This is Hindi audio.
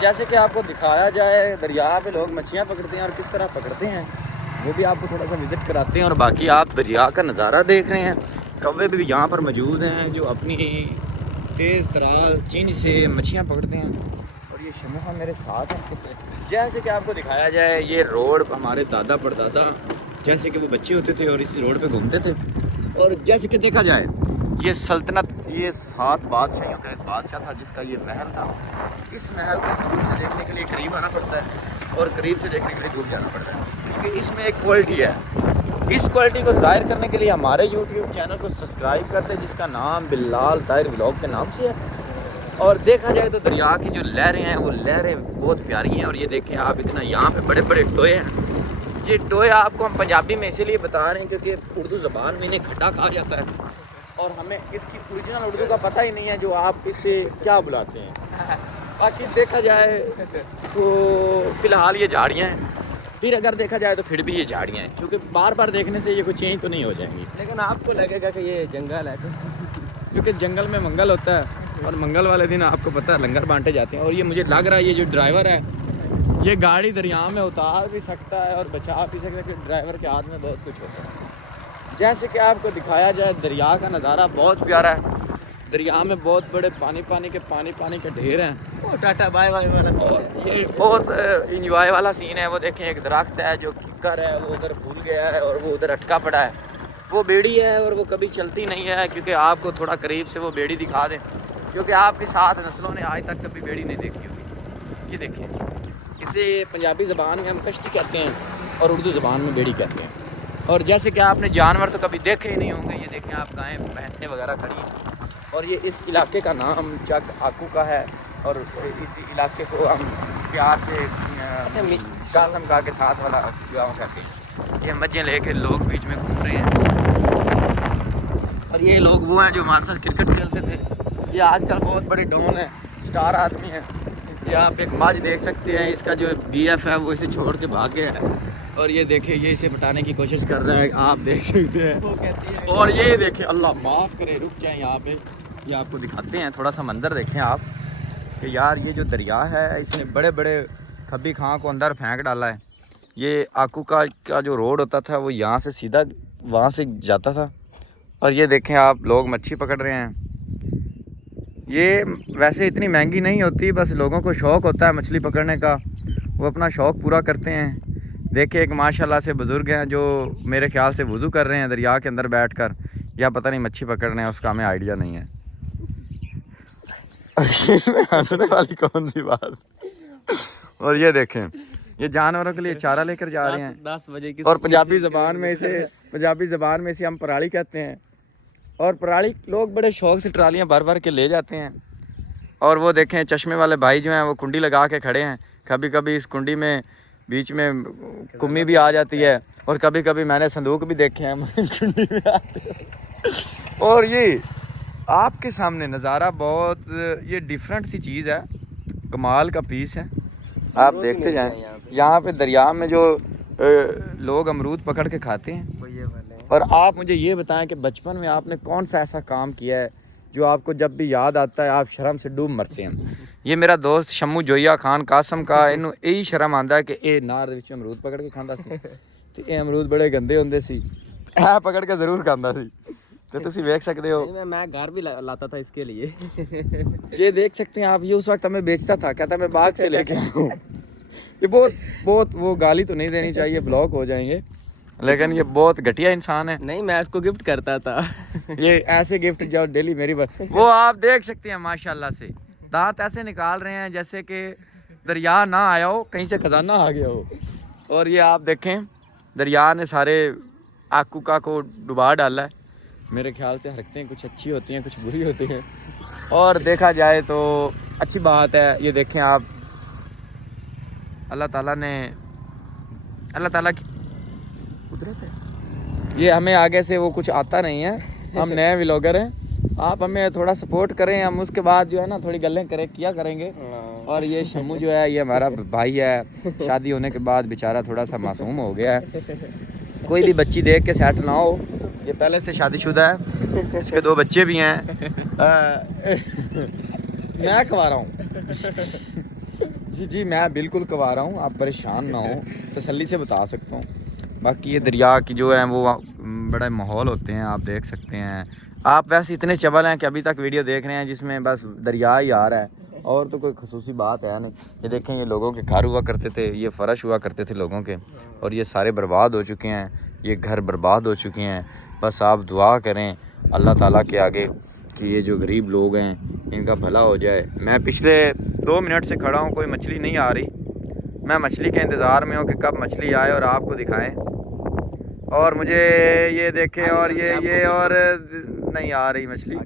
जैसे कि आपको दिखाया जाए दरिया पे लोग मछलियाँ पकड़ते हैं और किस तरह पकड़ते हैं वो भी आपको थोड़ा सा विज़िट कराते हैं। और बाकी आप दरिया का नज़ारा देख रहे हैं। कौवे भी यहाँ पर मौजूद हैं जो अपनी तेज़ तराज चीनी से मछलियाँ पकड़ते हैं। और ये शमूहा मेरे साथ हैं। जैसे कि आपको दिखाया जाए ये रोड हमारे दादा परदादा जैसे कि वो बच्चे होते थे और इस रोड पे घूमते थे। और जैसे कि देखा जाए ये सल्तनत ये 7 बादशाहियों का एक बादशाह था जिसका ये महल था। इस महल को दूर से देखने के लिए करीब आना पड़ता है और करीब से देखने के लिए दूर जाना पड़ता है क्योंकि इसमें एक क्वालिटी है। इस क्वालिटी को ज़ाहिर करने के लिए हमारे यूट्यूब चैनल को सब्सक्राइब करते हैं जिसका नाम बिलाल ताहिर व्लॉग के नाम से है। और देखा जाए तो दरिया की जो लहरें हैं वो लहरें बहुत प्यारी हैं। और ये देखें आप इतना यहाँ पे बड़े बड़े टोए हैं। ये टोए आपको हम पंजाबी में इसीलिए बता रहे हैं क्योंकि उर्दू ज़बान में इन्हें खड्डा कहा जाता है और हमें इसकी ओरिजिनल उर्दू का पता ही नहीं है जो आप इसे क्या बुलाते हैं। बाकी देखा जाए तो फ़िलहाल ये झाड़ियाँ हैं। फिर अगर देखा जाए तो फिर भी ये झाड़ियाँ हैं क्योंकि बार बार देखने से ये कोई चेंज तो नहीं हो जाएंगी। लेकिन आपको लगेगा कि ये जंगल है क्योंकि जंगल में मंगल होता है और मंगल वाले दिन आपको पता है लंगर बांटे जाते हैं। और ये मुझे लग रहा है ये जो ड्राइवर है ये गाड़ी दरिया में उतार भी सकता है और बचा भी सकता है कि ड्राइवर के हाथ में बहुत कुछ होता है। जैसे कि आपको दिखाया जाए दरिया का नज़ारा बहुत प्यारा है। दरिया में बहुत बड़े पानी के ढेर हैं। टाटा बाय बाय वाला और ये बहुत इंजॉय वाला सीन है। वो देखें एक दरख्त है जो किकर है वो उधर भूल गया है और वो उधर अटका पड़ा है। वो बेड़ी है और वो कभी चलती नहीं है क्योंकि आपको थोड़ा करीब से वो बेड़ी दिखा दें क्योंकि आपकी 7 नस्लों ने आज तक कभी बेड़ी नहीं देखी होगी। ये देखिए इसे पंजाबी ज़बान में हम कश्ती कहते हैं और उर्दू ज़बान में बेड़ी कहते हैं। और जैसे कि आपने जानवर तो कभी देखे ही नहीं होंगे। ये देखें आप गायें भैंसें वगैरह खड़ी हैं। और ये इस इलाके का नाम चक आकू का है और इस इलाके को हम प्यार से कासम का के साथ वाला गाँव कहते हैं। ये मजे लेके लोग बीच में घूम रहे हैं। और ये लोग वो हैं जो हमारे साथ क्रिकेट खेलते थे। ये आजकल बहुत बड़े डॉन हैं स्टार आदमी हैं। ये आप एक मज देख सकते हैं इसका जो BF है वो इसे छोड़ के भाग गया है। और ये देखिए ये इसे पटाने की कोशिश कर रहा है आप देख सकते हैं। और ये देखिए अल्लाह माफ़ करे रुक जाए यहाँ पे ये आपको दिखाते हैं थोड़ा सा मंजर देखें आप कि यार ये जो दरिया है इसने बड़े बड़े खब्बी खां को अंदर फेंक डाला है। ये आकू का जो रोड होता था वो यहाँ से सीधा वहाँ से जाता था। और ये देखें आप लोग मच्छी पकड़ रहे हैं। ये वैसे इतनी महंगी नहीं होती बस लोगों को शौक़ होता है मछली पकड़ने का वो अपना शौक़ पूरा करते हैं। देखिए एक माशाल्लाह से बुज़ुर्ग हैं जो मेरे ख्याल से वज़ू कर रहे हैं दरिया के अंदर बैठकर या पता नहीं मच्छी पकड़ रहे हैं उसका हमें आइडिया नहीं है। इसमें हंसने वाली कौन सी बात। और ये देखें ये जानवरों के लिए चारा लेकर जा रहे हैं 10 बजे की। और पंजाबी ज़बान में इसे हम पराली कहते हैं। और पराली लोग बड़े शौक़ से ट्रालियाँ भर भर के ले जाते हैं। और वो देखें चश्मे वाले भाई जो हैं वो कुंडी लगा के खड़े हैं। कभी कभी इस कुंडी में बीच में कुम्मी भी आ जाती है और कभी कभी मैंने संदूक भी देखे हैं कुंडी में आते हैं। और ये आपके सामने नज़ारा बहुत ये डिफरेंट सी चीज़ है कमाल का पीस है। आप देखते जाएं यहाँ पे दरिया में जो लोग अमरूद पकड़ के खाते हैं। और आप मुझे ये बताएं कि बचपन में आपने कौन सा ऐसा काम किया है जो आपको जब भी याद आता है आप शर्म से डूब मरते हैं। ये मेरा दोस्त शम्मू जोया खान कासम का इनू यही शर्म आंदा है कि ये नार विच अमरूद पकड़ के खांदा सी ते ये अमरूद बड़े गंदे होंदे सी ऐ पकड़ के जरूर खांदा सी। तो तुसी देख सकते हो मैं घर भी लाता था इसके लिए। ये देख सकते हैं आप ये उस वक्त हमें बेचता था कहता मैं बाग से लेके आया हूँ। ये बहुत वो गाली तो नहीं देनी चाहिए ब्लॉक हो जाएंगे लेकिन ये बहुत घटिया इंसान है। नहीं मैं इसको गिफ्ट करता था। ये ऐसे गिफ्ट जाओ डेली मेरी बात वो आप देख सकते हैं माशाल्लाह से दांत ऐसे निकाल रहे हैं जैसे कि दरिया ना आया हो कहीं से खजाना आ गया हो। और ये आप देखें दरिया ने सारे आकूका को डुबा डाला है। मेरे ख्याल से हरकतें कुछ अच्छी होती हैं कुछ बुरी होती हैं। और देखा जाए तो अच्छी बात है। ये देखें आप अल्लाह ताला की कुदरत है। ये हमें आगे से वो कुछ आता नहीं है हम नए व्लॉगर हैं आप हमें थोड़ा सपोर्ट करें हम उसके बाद जो है ना थोड़ी गल्लें किया करेंगे। और ये शम्मू जो है ये हमारा भाई है शादी होने के बाद बेचारा थोड़ा सा मासूम हो गया है। कोई भी बच्ची देख के सेट ना हो ये पहले से शादीशुदा है इसके 2 बच्चे भी हैं मैं खवा रहा हूँ। जी जी मैं बिल्कुल कवा रहा हूँ, आप परेशान ना हो, तसल्ली से बता सकता हूँ। बाकी ये दरिया की जो है वो बड़ा माहौल होते हैं, आप देख सकते हैं। आप वैसे इतने चबल हैं कि अभी तक वीडियो देख रहे हैं जिसमें बस दरिया ही आ रहा है, और तो कोई खसूसी बात है नहीं। ये देखें, ये लोगों के घर हुआ करते थे, ये फ़र्श हुआ करते थे लोगों के, और ये सारे बर्बाद हो चुके हैं, ये घर बर्बाद हो चुके हैं। बस आप दुआ करें अल्लाह ताला के आगे कि ये जो गरीब लोग हैं इनका भला हो जाए। मैं पिछले 2 मिनट से खड़ा हूँ, कोई मछली नहीं आ रही। मैं मछली के इंतज़ार में हूँ कि कब मछली आए और आपको दिखाएं। और मुझे ये देखें, और ये और नहीं आ रही मछली।